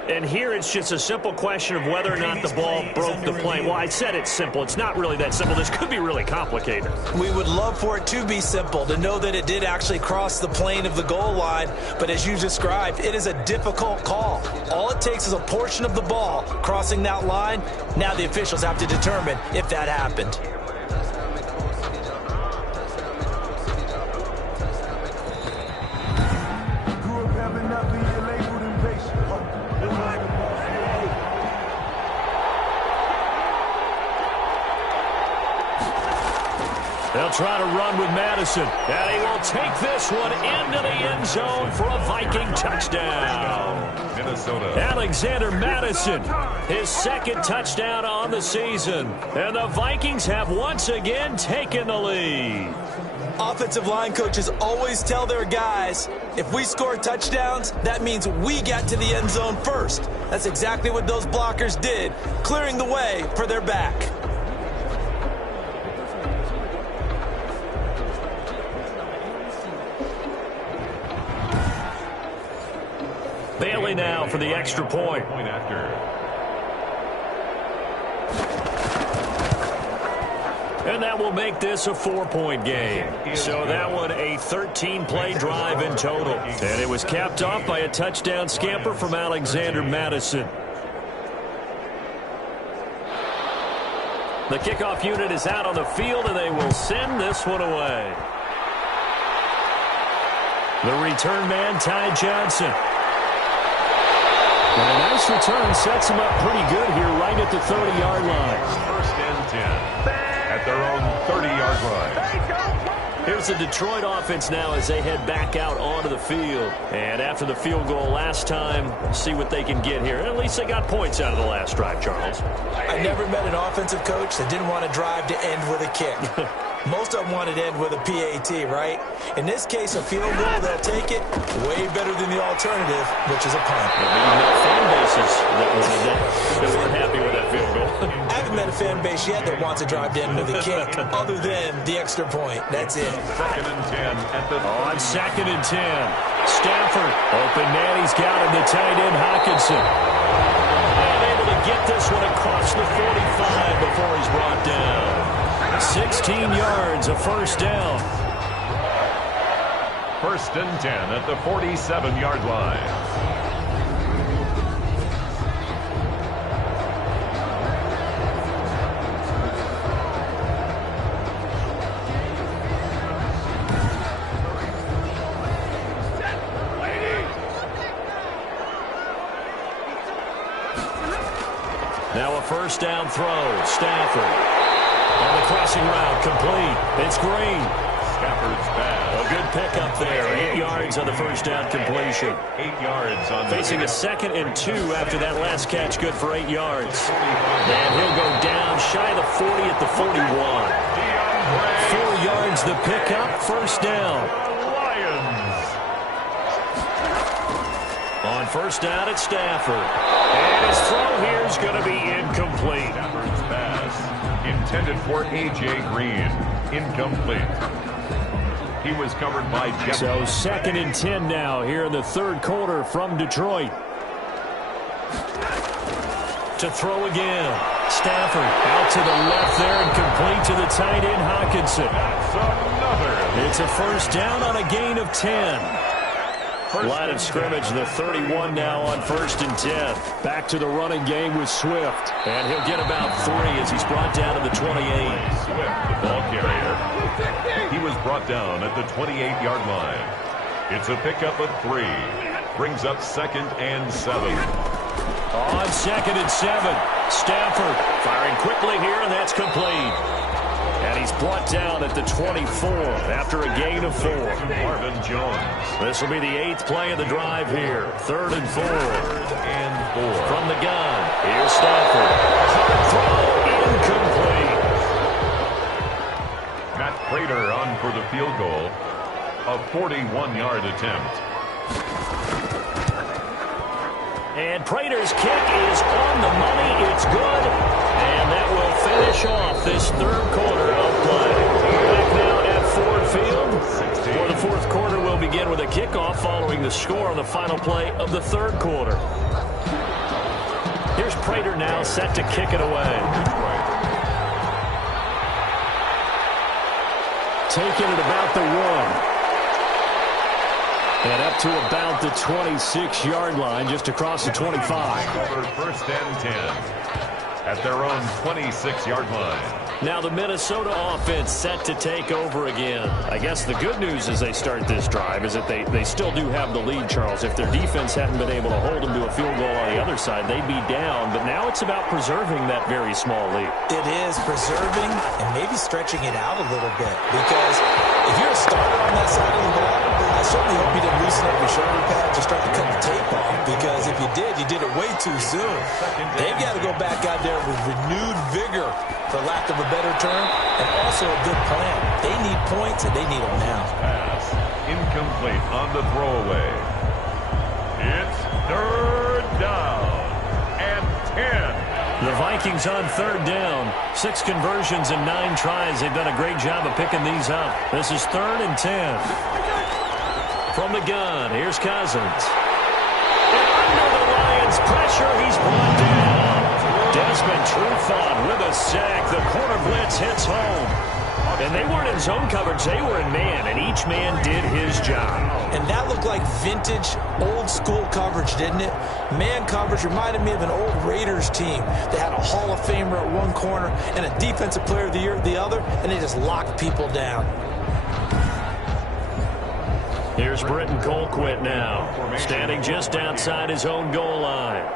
And here it's just a simple question of whether or not the ball broke the plane. Well, I said it's simple. It's not really that simple. This could be really complicated. We would love for it to be simple, to know that it did actually cross the plane of the goal line. But as you described, it is a difficult call. All it takes is a portion of the ball crossing that line. Now the officials have to determine if that happened. They'll try to run with Madison. And he will take this one into the end zone for a Viking touchdown. Minnesota. Alexander Madison, his 2nd touchdown on the season. And the Vikings have once again taken the lead. Offensive line coaches always tell their guys, if we score touchdowns, that means we got to the end zone first. That's exactly what those blockers did, clearing the way for their back. Bailey now for the extra point. Point after. And that will make this a 4-point game. So that one a 13-play drive in total. And it was capped off by a touchdown scamper from Alexander Madison. The kickoff unit is out on the field, and they will send this one away. The return man, Ty Johnson. And a nice return sets him up pretty good here right at the 30-yard line. First and 10 at their own 30-yard line. Here's the Detroit offense now as they head back out onto the field. And after the field goal last time, we'll see what they can get here. And at least they got points out of the last drive, Charles. I never met an offensive coach that didn't want to drive to end with a kick. Most of them wanted to end with a PAT, right? In this case, a field goal, they'll take it way better than the alternative, which is a punt. Fan bases that weren't happy with that field goal. I haven't met a fan base yet that wants to drive to end with a kick other than the extra point. That's it. Second and 10 at the On second and 10. Stafford. Open man. He's got him. The tight end, Hawkinson. And able to get this one across the 45 before he's brought down. 16 yards, a first down. First and 10 at the 47-yard line. Now a first down throw. Stafford. On the crossing route, complete. It's Green. Stafford's pass. A good pickup there. 8 yards on the first down completion. 8 yards on Facing a second and 2 after that last catch, good for 8 yards. And he'll go down shy of the 40 at the 41. 4 yards the pickup, first down. Lions. On first down at Stafford. And his throw here is going to be incomplete. Stafford's pass. Intended for A.J. Green. Incomplete. He was covered by Jeff. So second and 10 now here in the third quarter from Detroit. To throw again. Stafford out to the left there and complete to the tight end, Hawkinson. That's another. It's a first down on a gain of 10. Line of scrimmage, the 31 now on first and 10. Back to the running game with Swift. And he'll get about 3 as he's brought down to the 28. Swift, the ball carrier. He was brought down at the 28-yard line. It's a pickup of 3. Brings up second and 7. On second and 7. Stafford firing quickly here, and that's complete. And he's brought down at the 24 after a gain of 4. Marvin Jones. This will be the 8th play of the drive here. Third and 4. Third and 4. From the gun, here's Stafford. Hard throw, incomplete. Matt Prater on for the field goal. A 41-yard attempt. And Prater's kick is on the money. It's good. And that will finish off this third quarter of play. Back now at Ford Field. For the fourth quarter, we'll begin with a kickoff following the score on the final play of the third quarter. Here's Prater now set to kick it away. Taking it about the 1. And up to about the 26-yard line, just across the 25. First and 10 at their own 26-yard line. Now the Minnesota offense set to take over again. I guess the good news as they start this drive is that they still do have the lead, Charles. If their defense hadn't been able to hold them to a field goal on the other side, they'd be down. But now it's about preserving that very small lead. It is preserving and maybe stretching it out a little bit. Because if you're a starter on that side of the ball, I certainly hope you didn't loosen up your shoulder pads or start to cut the tape off. Because if you did it way too soon. They've got to go back out there with renewed vigor, for lack of a better term, and also a good plan. They need points, and they need them now. Pass incomplete on the throwaway. It's third down and 10. The Vikings on third down. 6 conversions and 9 tries. They've done a great job of picking these up. This is 3rd and 10. From the gun, here's Cousins. And under the Lions' pressure, he's brought down. Desmond Trufant with a sack. The corner blitz hits home. And they weren't in zone coverage. They were in man, and each man did his job. And that looked like vintage, old-school coverage, didn't it? Man coverage reminded me of an old Raiders team. They had a Hall of Famer at one corner and a Defensive Player of the Year at the other, and they just locked people down. Here's Britton Colquitt now, standing just outside his own goal line.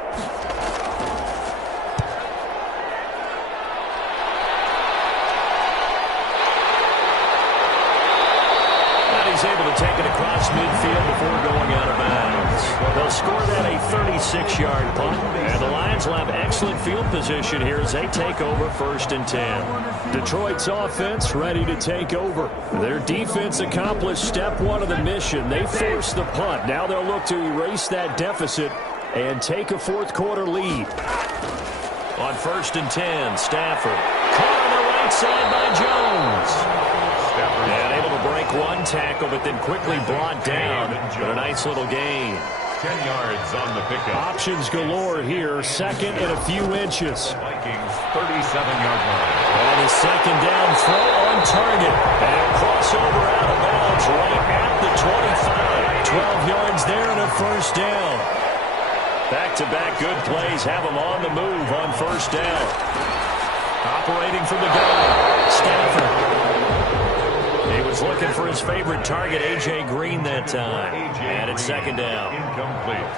He's able to take it across midfield before going out of bounds. They'll score that a 36-yard punt, and the Lions will have excellent field position here as they take over 1st and 10. Detroit's offense ready to take over. Their defense accomplished step 1 of the mission. They forced the punt. Now they'll look to erase that deficit and take a 4th quarter lead. On 1st and 10, Stafford. Caught on the right side by Jones. And able to break one tackle, but then quickly brought down. But a nice little gain. 10 yards on the pickup. Options galore here. 2nd and a few inches. Vikings 37-yard line. And a 2nd down throw on target. And a crossover out of bounds right at the 25. 12 yards there and a 1st down. Back-to-back good plays have them on the move on 1st down. Operating from the gun, Stafford. He was looking for his favorite target, A.J. Green, that time. And it's 2nd down. Incomplete.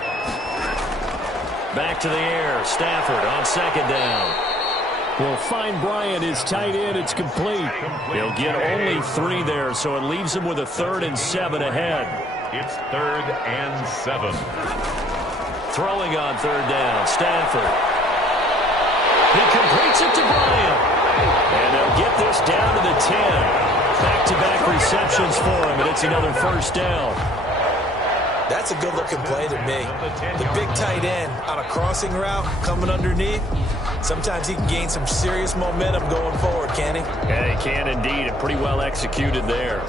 Back to the air. Stafford on 2nd down. Will find Bryant, his tight end. It's complete. He'll get only 3 there, so it leaves him with a 3rd and 7 ahead. It's 3rd and 7. Throwing on 3rd down. Stafford. He completes it to Bryant. And they'll get this down to the 10. Back-to-back receptions for him, and it's another 1st down. That's a good-looking play to me. The big tight end on a crossing route coming underneath. Sometimes he can gain some serious momentum going forward, can he? Yeah, he can indeed, and pretty well executed there.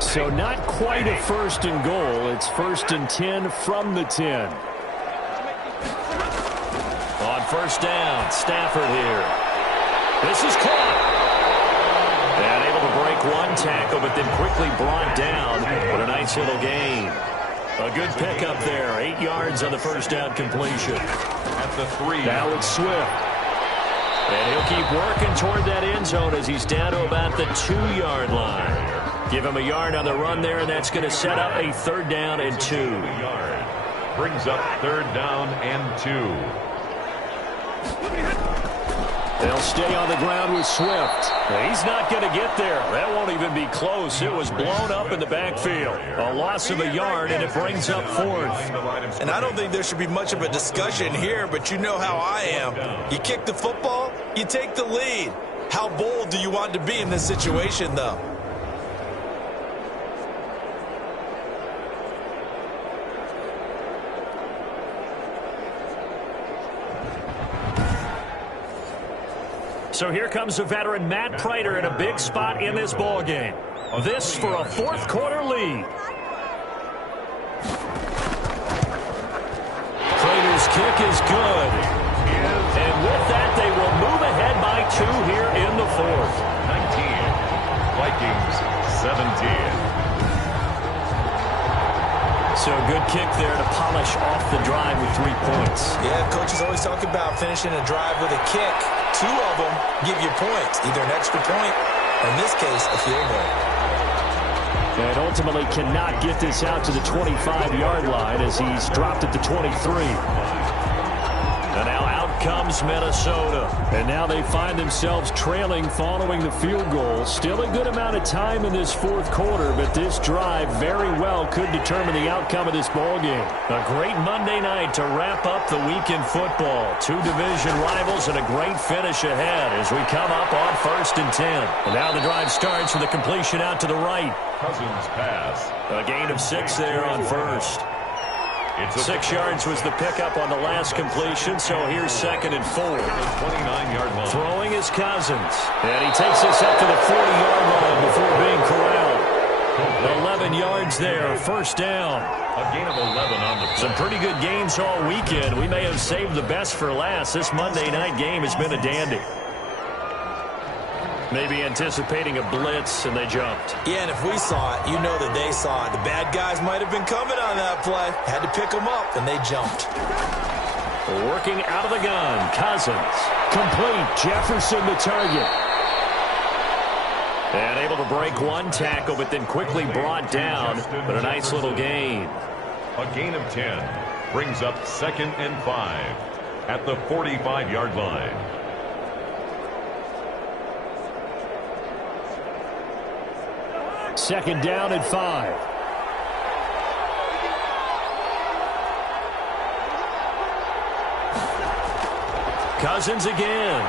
So not quite a 1st and goal. It's 1st and 10 from the 10. On 1st down, Stafford here. This is caught. And able to break one tackle, but then quickly brought down. What a nice little gain. A good pickup there. 8 yards on the 1st down completion. At the 3. Now it's Swift. And he'll keep working toward that end zone as he's down to about the 2-yard line. Give him a yard on the run there, and that's going to set up a 3rd down and 2. Brings up 3rd down and 2. They'll stay on the ground with Swift. He's not going to get there. That won't even be close. It was blown up in the backfield. A loss of a yard, and it brings up 4th. And I don't think there should be much of a discussion here, but you know how I am. You kick the football, you take the lead. How bold do you want to be in this situation, though? So here comes the veteran Matt Prater in a big spot in this ball game. This for a 4th quarter lead. Prater's kick is good. And with that, they will move ahead by 2 here in the 4th. 19. Vikings 17. So a good kick there to polish off the drive with 3 points. Yeah, coaches always talk about finishing a drive with a kick. 2 of them give you points, either an extra point, or in this case, a field goal. And ultimately cannot get this out to the 25-yard line as he's dropped at the 23. And now out comes Minnesota. And now they find themselves trailing following the field goal. Still a good amount of time in this fourth quarter, but this drive very well could determine the outcome of this ball game. A great Monday night to wrap up the week in football. Two division rivals and a great finish ahead as we come up on 1st and 10. And now the drive starts with a completion out to the right. Cousins pass. A gain of 6 there on first. 6 yards was the pickup on the last completion, so here's 2nd and 4. 29-yard line. Throwing is Cousins. And he takes us up to the 40-yard line before being corralled. 11 yards there, first down. A gain of 11 on the play. Some pretty good games all weekend. We may have saved the best for last. This Monday night game has been a dandy. Maybe anticipating a blitz, and they jumped. Yeah, and if we saw it, you know that they saw it. The bad guys might have been coming on that play. Had to pick them up, and they jumped. Working out of the gun, Cousins. Complete, Jefferson the target. And able to break one tackle, but then quickly brought down. But a nice little gain. A gain of 10 brings up 2nd and 5 at the 45-yard line. Second down and 5. Cousins again.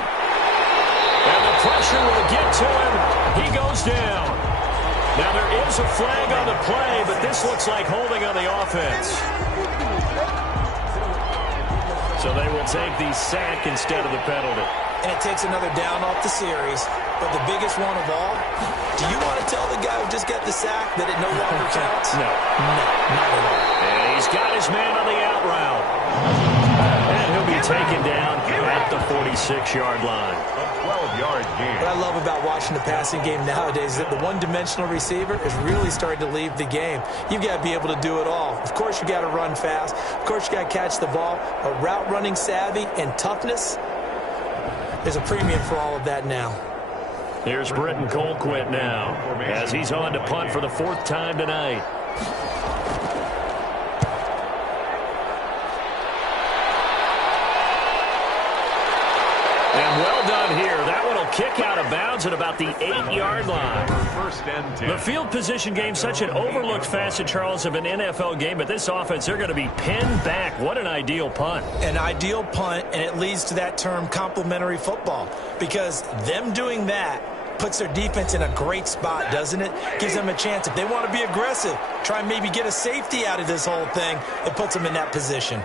And the pressure will get to him. He goes down. Now there is a flag on the play, but this looks like holding on the offense. So they will take the sack instead of the penalty. And it takes another down off the series. But the biggest one of all, do you want to tell the guy who just got the sack that it no longer counts? No. No, not at all. And he's got his man on the out route. And he'll be taken down at the 46-yard line. A 12-yard gain. What I love about watching the passing game nowadays is that the one-dimensional receiver is really starting to leave the game. You've got to be able to do it all. Of course, you got to run fast. Of course, you got to catch the ball. But route running savvy and toughness, there's a premium for all of that now. Here's Britton Colquitt now as he's on to punt for the 4th time tonight. And well done here. That one will kick out of bounds at about the 8-yard line. 1st and 10. The field position game, such an overlooked facet, Charles, of an NFL game, but this offense, they're going to be pinned back. What an ideal punt. An ideal punt, and it leads to that term complementary football, because them doing that puts their defense in a great spot, doesn't it? Gives them a chance. If they want to be aggressive, try and maybe get a safety out of this whole thing, it puts them in that position.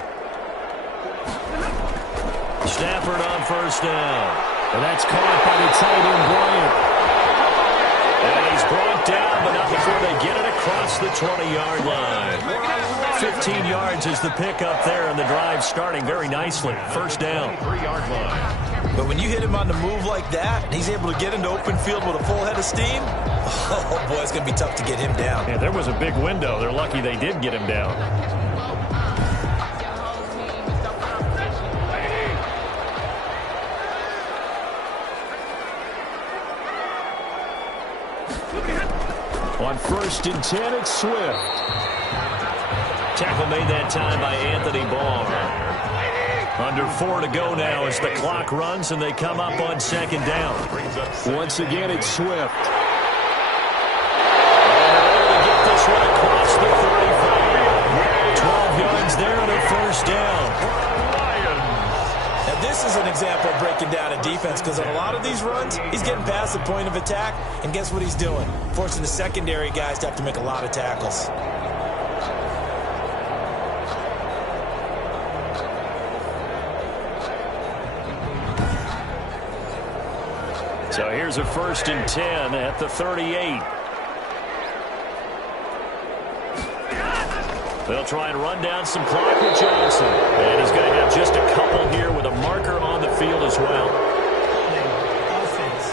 Stafford on 1st down. And that's caught by the tight end, Bryant. And he's brought down, but not before they get it across the 20-yard line. 15 yards is the pickup there, and the drive starting very nicely. 1st down. 3-yard line. But when you hit him on the move like that, and he's able to get into open field with a full head of steam, oh, boy, it's going to be tough to get him down. Yeah, there was a big window. They're lucky they did get him down. On 1st and 10, it's Swift. Tackle made that time by Anthony Barr. Under 4 to go now as the clock runs and they come up on 2nd down. Once again, it's Swift. And they're able to get this one across the 35. 12 yards there and a 1st down. Now, this is an example of breaking down a defense, because on a lot of these runs, he's getting past the point of attack, and guess what he's doing? Forcing the secondary guys to have to make a lot of tackles. So here's a 1st and 10 at the 38. They'll try and run down some clock with Johnson. And he's going to have just a couple here with a marker on the field as well. Offense.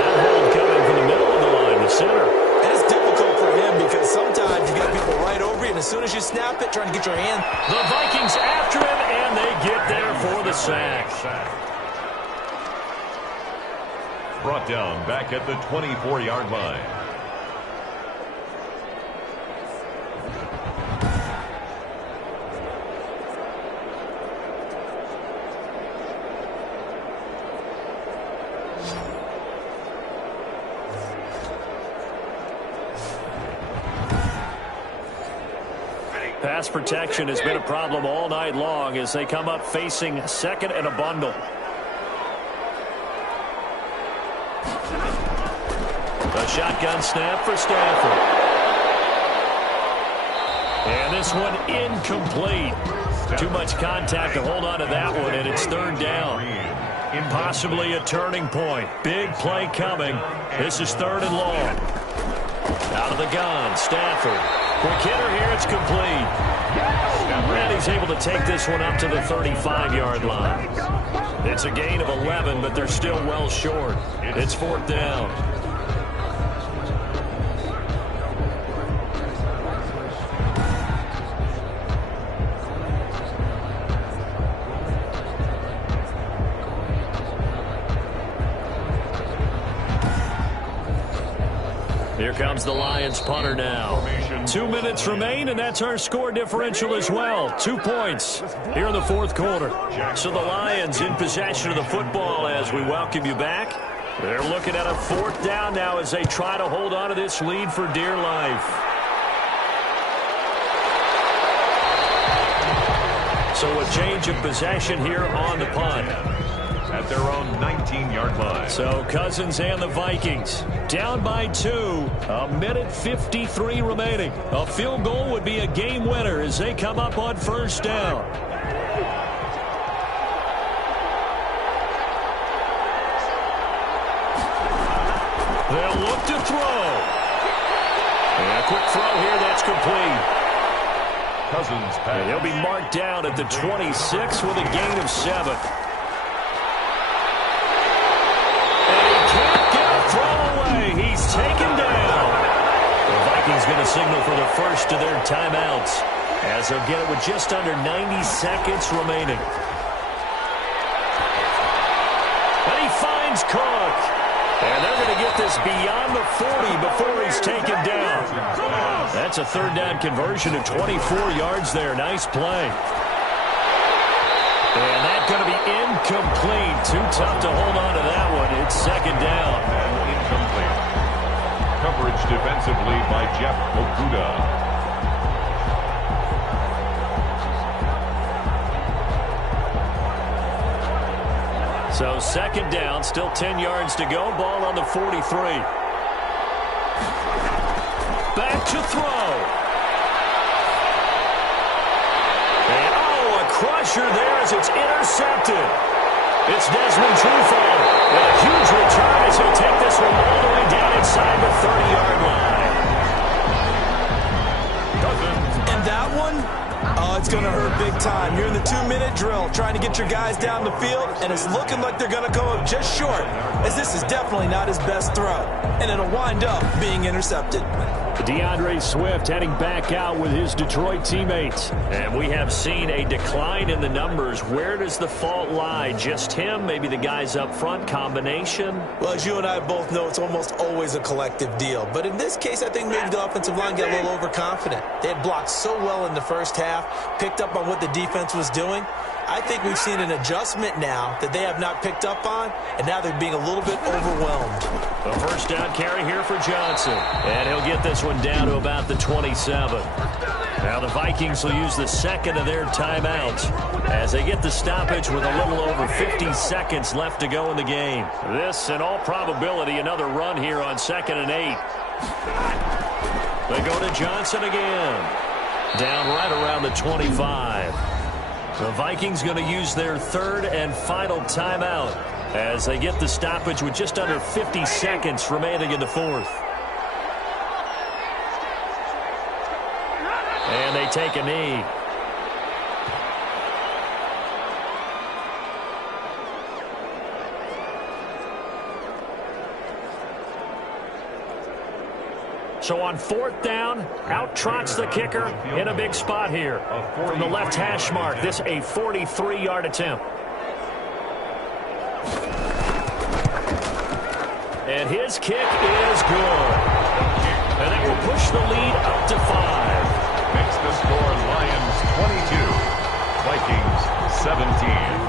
That hold coming from the middle of the line, the center. And it's difficult for him because sometimes you got people right over you, and as soon as you snap it, trying to get your hand. The Vikings after him, and they get there for the sack. Brought down back at the 24-yard line. Pass protection has been a problem all night long as they come up facing second and a bundle. A shotgun snap for Stafford. And this one incomplete. Too much contact to hold on to that one, and it's third down. Possibly a turning point. Big play coming. This is third and long. Out of the gun, Stafford. Quick hitter here, it's complete. And he's able to take this one up to the 35-yard line. It's a gain of 11, but they're still well short. It's fourth down. Here comes the Lions punter now. 2 minutes remain, and that's our score differential as well. 2 points here in the fourth quarter. So the Lions in possession of the football as we welcome you back. They're looking at a fourth down now as they try to hold on to this lead for dear life. So a change of possession here on the punt. At their own 19-yard line. So Cousins and the Vikings down by 2. A minute 53 remaining. A field goal would be a game winner as they come up on first down. They'll look to throw. And a quick throw here that's complete. Cousins pass. He'll be marked down at the 26 with a gain of 7. He's taken down. The Vikings going to signal for the first of their timeouts as they'll get it with just under 90 seconds remaining. And he finds Cook. And they're going to get this beyond the 40 before he's taken down. That's a third down conversion of 24 yards there. Nice play. And that's going to be incomplete. Too tough to hold on to that one. It's second down. And incomplete. Coverage defensively by Jeff Okuda. So second down, still 10 yards to go. Ball on the 43. Back to throw. And a crusher there as it's intercepted. It's Desmond Trufant. And a huge return as he'll take this one all the way down inside the 30-yard line. And that one, it's going to hurt big time. You're in the 2-minute drill trying to get your guys down the field, and it's looking like they're going to come up just short, as this is definitely not his best throw. And it'll wind up being intercepted. DeAndre Swift heading back out with his Detroit teammates. And we have seen a decline in the numbers. Where does the fault lie? Just him? Maybe the guys up front? Combination? Well, as you and I both know, it's almost always a collective deal. But in this case, I think maybe the offensive line got a little overconfident. They had blocked so well in the first half, picked up on what the defense was doing. I think we've seen an adjustment now that they have not picked up on, and now they're being a little bit overwhelmed. The first down carry here for Johnson. And he'll get this one down to about the 27. Now the Vikings will use the second of their timeouts as they get the stoppage with a little over 50 seconds left to go in the game. This, in all probability, another run here on 2nd and 8. They go to Johnson again. Down right around the 25. The Vikings going to use their third and final timeout as they get the stoppage with just under 50 seconds remaining in the fourth. And they take a knee. So on fourth down, out trots the kicker in a big spot here. From the left hash mark, this a 43-yard attempt. And his kick is good. And that will push the lead up to 5. Makes the score Lions 22, Vikings 17.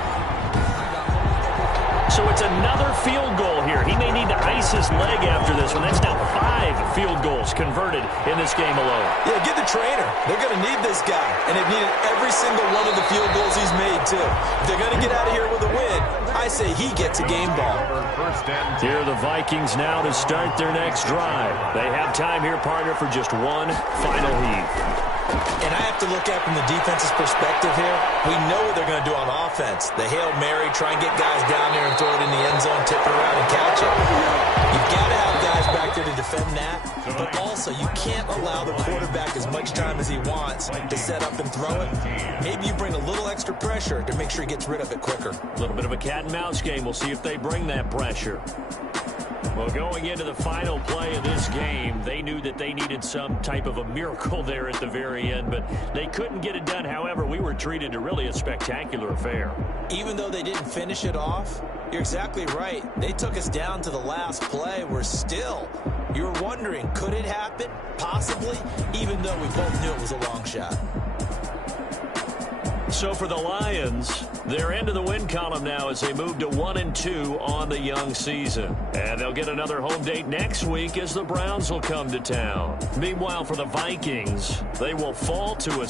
So it's another field goal here. He may need to ice his leg after this one. That's now 5 field goals converted in this game alone. Yeah, get the trainer. They're going to need this guy. And they've needed every single one of the field goals he's made, too. If they're going to get out of here with a win, I say he gets a game ball. Here are the Vikings now to start their next drive. They have time here, partner, for just one final heave. And I have to look at from the defense's perspective here. We know what they're going to do on offense. The Hail Mary, try and get guys down there and throw it in the end zone, tip it around and catch it. You've got to have guys back there to defend that. But also, you can't allow the quarterback as much time as he wants to set up and throw it. Maybe you bring a little extra pressure to make sure he gets rid of it quicker. A little bit of a cat and mouse game. We'll see if they bring that pressure. Well, going into the final play of this game, they knew that they needed some type of a miracle there at the very end, but they couldn't get it done. However, we were treated to really a spectacular affair. Even though they didn't finish it off, you're exactly right. They took us down to the last play. We're still, you're wondering, could it happen? Possibly, even though we both knew it was a long shot. So for the Lions, they're into the win column now as they move to 1-2 on the young season. And they'll get another home date next week as the Browns will come to town. Meanwhile, for the Vikings, they will fall to a